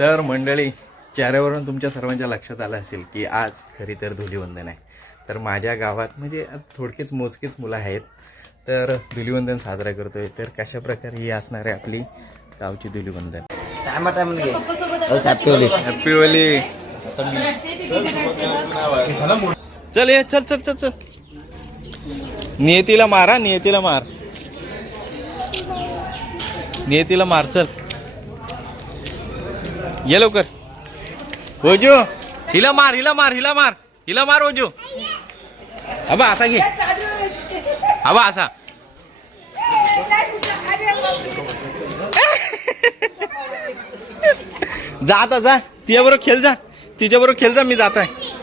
तर मंडळी, चेहऱ्यावरून तुमच्या सर्वांच्या लक्षात आलं असेल की आज खरी तर धुलीवंदन आहे. तर माझ्या गावात म्हणजे थोडकेच मोजकेच मुलं आहेत, तर धुलीवंदन साजरा करतोय. तर कशा प्रकारे ही असणार आहे आपली गावची धुलीवंदन. Happy Holy. चल ये, चल चल चल चल. नियतीला मारा, नियतीला मार, नियतीला मार. चल ये लवकर. ओजू, हिला मार, हिला मार, हिला मार, हिला मार ओजू. अबा असा घे, अबा असा. जा आता, जा तिच्याबरोबर खेळ, जा तिच्याबरोबर खेळ, जा. मी जात आहे.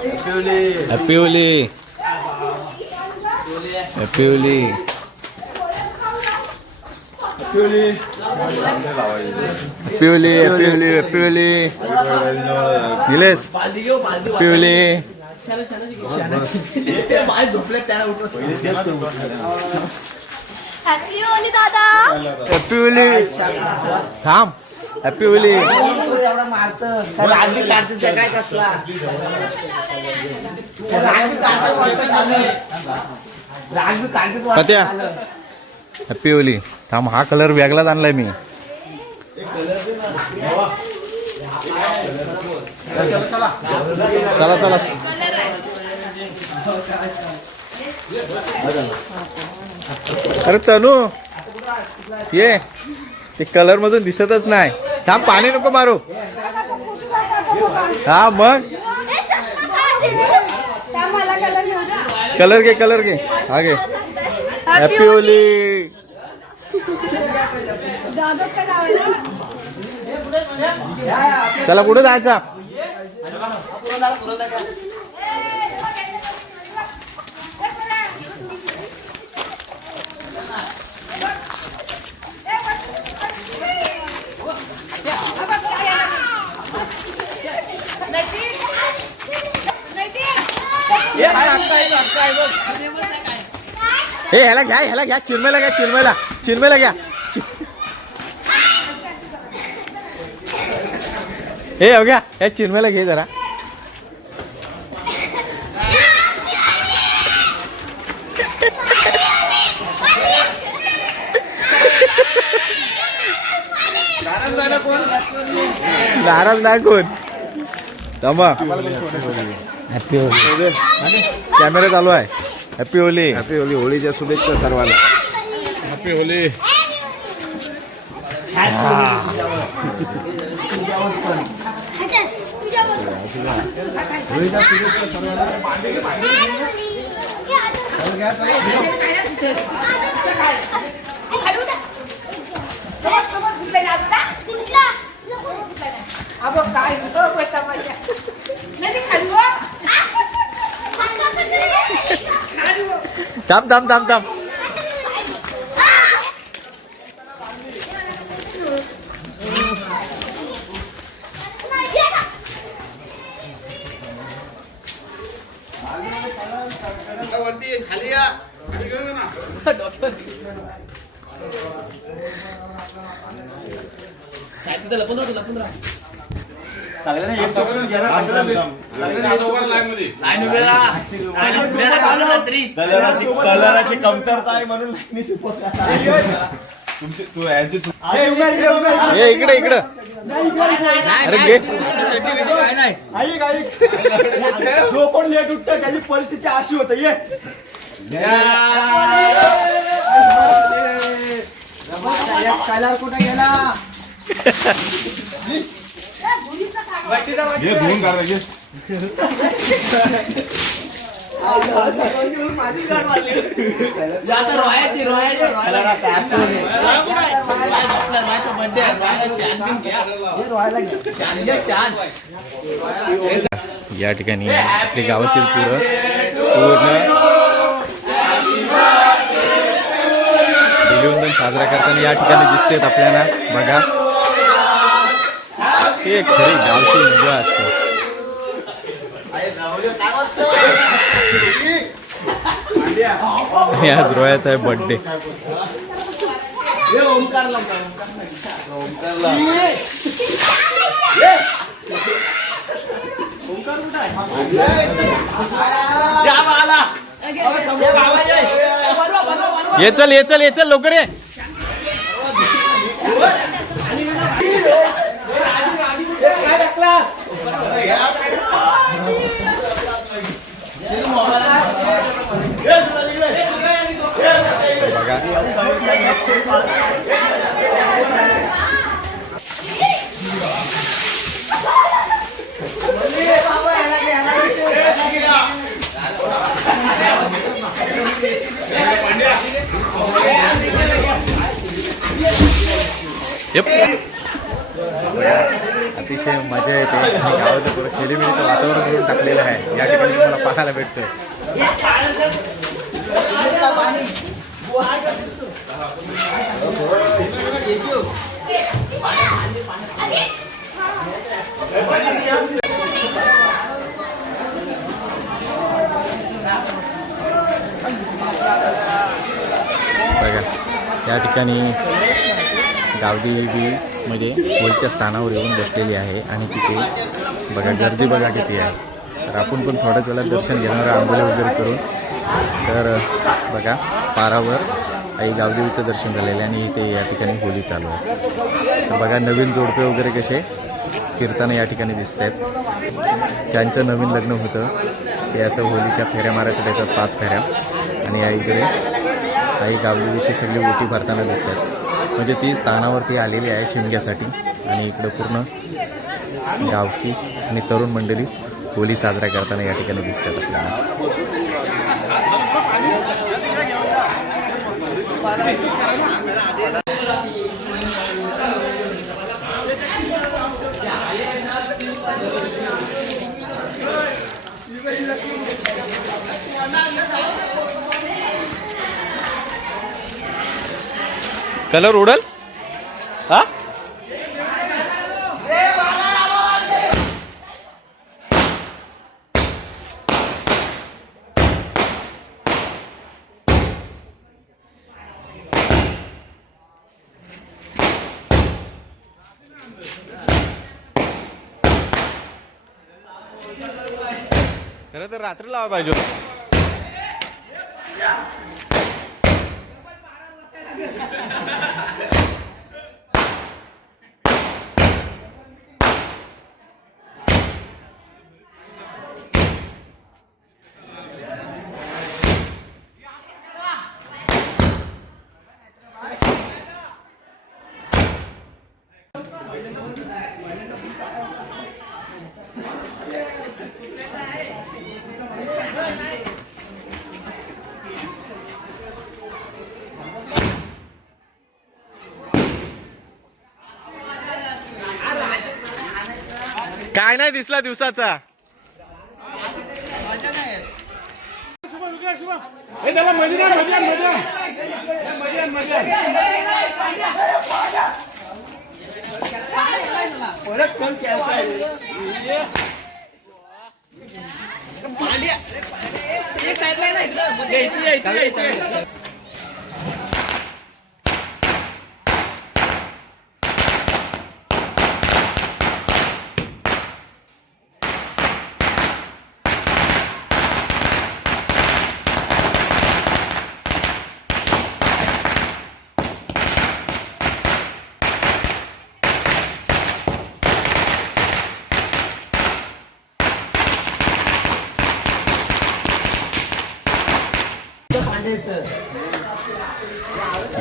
Happy Holi, happy Holi, happy Holi, happy Holi, happy Holi, happy Holi. Nilesh, happy Holi. Happy Holi दादा. हॅपी होली. थांब. हॅपी होली. पत्या, हॅपी होली. थांब, हा कलर वेगळाच आणलाय मी. चला चला. अरे तनू ये, ते कलर मधून दिसतच नाही. थांब, पाणी नको मारू. हा मग कलर घे, कलर घे. हा घे. Happy Holy. चला कुठं जायचा. हे ह्याला घ्या, ह्याला घ्या. चिन्मयला घ्या, चिन्मयला, चिन्मयला घ्या. हे हो घ्या, या चिन्मयला घे जरा. नाराज नाही कोण. थांबा. Happy Holy. कॅमेरा चालू आहे. हॅपी होली. Happy Holy. होळीच्या शुभेच्छा सर्वांना. Happy Holy. होळीच्या शुभेच्छा सर्वांना. थांब थांब थांब थांब. वरती खाली या. कलराची कमतरता आहे म्हणून इकडे इकडे. अरे घे. जो कोण लेट उठत त्याची परिस्थिती अशी होत. ये कलर कुठे गेला. या ठिकाणी आपली गावातील पूर्ण धुलीवंदन साजरा करताना या ठिकाणी दिसतेत आपल्याला. बघा, हे खरी गावची मजा असते. या ध्रुवाचा आहे बर्थडे. ये चल ये चल ये चल लवकर ये. अतिशय मजा येते आणि गावाचं थोडं खेळीमेळीचं वातावरण करून टाकलेलं आहे. या ठिकाणी तुम्हाला पाहायला भेटतंय. बघा या ठिकाणी गावदेवी म्हणजे होळीच्या स्थानावर येऊन बसलेली आहे आणि तिथे बघा गर्दी बघा किती आहे. तर आपण पण थोड्याच वेळात दर्शन घेणार आंघोळी वगैरे करून. तर बघा पारावर आई गावदेवीचं दर्शन झालेलं आहे आणि इथे या ठिकाणी होळी चालू आहे. तर बघा नवीन जोडपे वगैरे कसे फिरताना या ठिकाणी दिसत आहेत. ज्यांचं नवीन लग्न होतं ते असं होळीच्या फेऱ्या मारायसाठी येतात 5 फेऱ्या. आणि या इकडे आई गावदेवीची सगळी ओटी भरताना दिसतात. म्हणजे ती स्थानावरती आलेली आहे शिमग्यासाठी. आणि इकडं पूर्ण गावकी आणि तरुण मंडळी होळी साजरा करताना या ठिकाणी दिसतात आपल्याला. कलर उडल हा. खरं तर रात्री लावा पाहिजे. काय नाही दिसला दिवसाचा.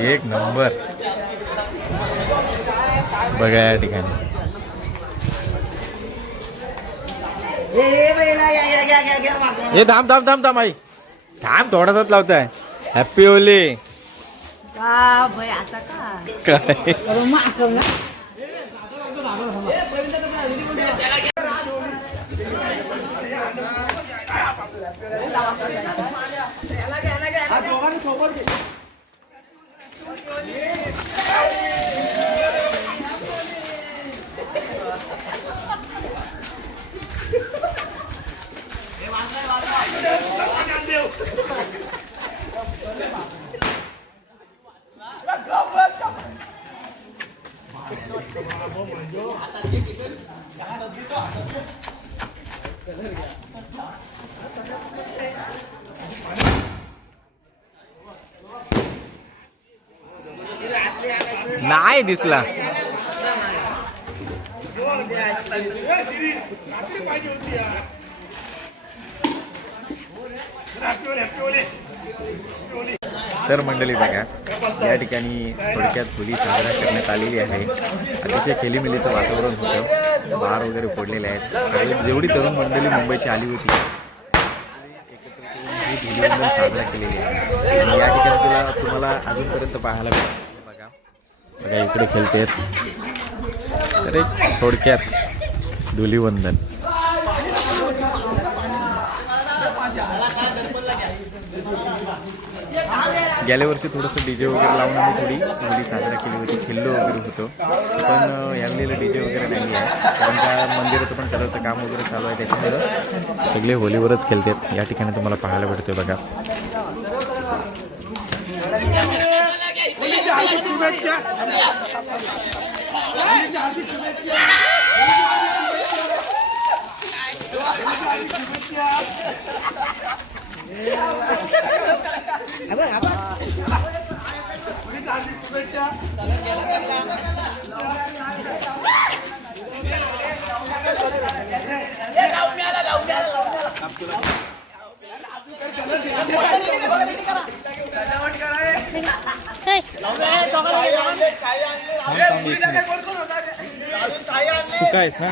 एक नंबर बघा या ठिकाणी. हे थांब थांब थांब थांब आई थांब थोडासाच लावताय. Happy Holy. काय नाही दिसला. तर मंडळी बघा, या ठिकाणी थोडक्यात होळी साजरा करण्यात आलेली आहे. अतिशय खेलीमेलीचं वातावरण होतं, बार वगैरे फोडलेले आहेत. आणि जेवढी तरुण मंडळी मुंबईची आली होती ही धुलीवंदन साजरा केलेली आहे. आणि या ठिकाणी तुम्हाला अजूनपर्यंत पाहायला भेटतं. बघा बघा इकडे खेळतेत. तर एक थोडक्यात धुलीवंदन. गेल्या वर्षी थोडंसं डीजे वगैरे लावून आम्ही थोडी होळी साजरा केली होती, खेळलो वगैरे होतो. पण यावेळेला डीजे वगैरे नाही आहे, कारण त्या मंदिराचं पण कलरचं काम वगैरे चालू आहे. त्याच्यामुळं सगळे होलीवरच खेळतात. या ठिकाणी तुम्हाला पाहायला भेटतोय बघा. सुकायस ना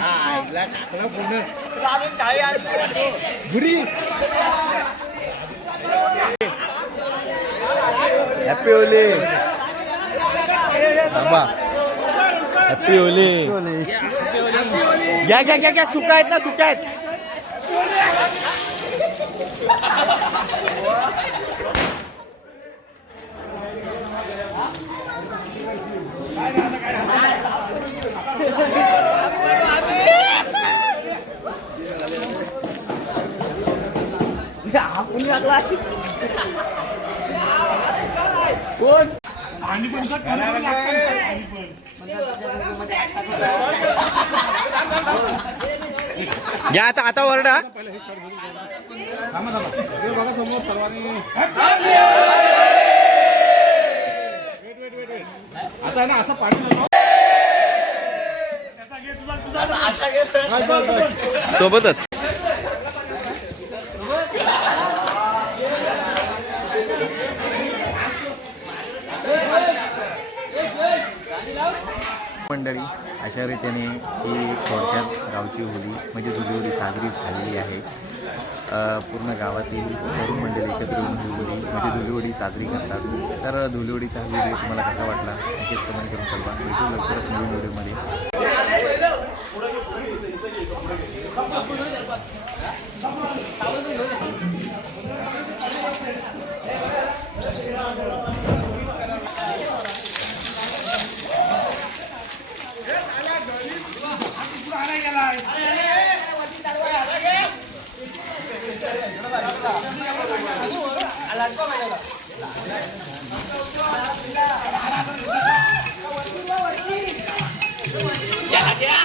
हॅपी होली बाबा, हॅपी होली. घ्या घ्या घ्या घ्या, सुका आहेत ना, सुका आहेत. कोण घ्या आता, आता ओरडा. आता ना असं पाणी सोबतच. मंडळी अशा रीतीने ही थोडक्यात गावची होळी म्हणजे धुलीवडी साजरी झालेली आहे. पूर्ण गावातील तरुण मंडळी एकत्र येऊन धुलीवडी म्हणजे धुलीवडी साजरी करतात. तर धुलीवडीचा हा व्हिडिओ तुम्हाला कसा वाटला नक्कीच कमेंट करून कळवा. भेटू लवकरच नवीन व्हिडिओमध्ये. Ya,